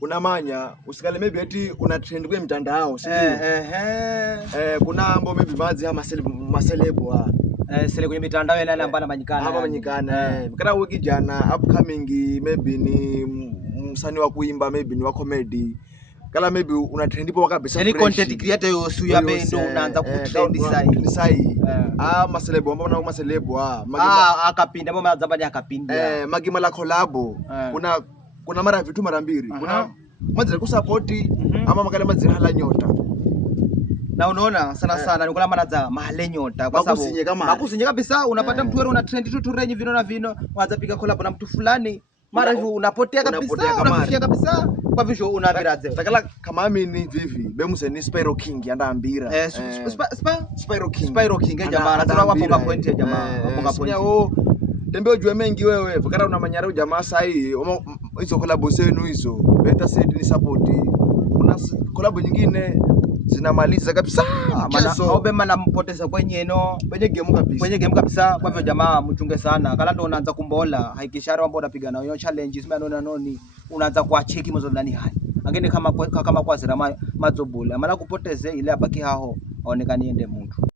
unamanya usikale maybe eti una trend kwa mtandao kuna ambo maybe mazi ama maselebo sele kwenye mitandao yale ambayo yanamanyikana hapa manyikana kana wiki jana upcoming maybe ni msanii wa kuimba maybe ni wa comedy kala maybe una trend po kabisa yani content creator yosu ya bendo unaanza kutrend sai maselebo ambao na maselebo akapinda mbona zamani akapinda magima la collab kuna mara vitu mara mbili kuna mwanzo kusupport ama makale mazira hala nyota na unaona sana ni kula mara za mahale nyota kwa sababu makusinye kabisa unapata mtu wewe una trend tu renyi vino na vino waanza piga collab na mtu fulani mara hivyo unapotea kabisa unafia kabisa kwa visho unaviraze takala kama mimi vivi bemuse ni Spyro King andaambira Spyro King jamaa anataka waponga point ya jamaa waponga point tembe ujue mengi wewe vakara unamanyara jamaa sahi hizo collab zenu hizo better said ni support kuna collab nyingine zinamaliza kabisa maana mpoteza kwenye game kabisa kwa hivyo jamaa mchunge sana kala ndo unaanza kumbola haikishara ambao unapiga nayo challenges maana noni unaanza kuacheki mzo ndani hai lakini kama kwa zira mazobula maana kupoteze ile abaki hao aonekane ende mtu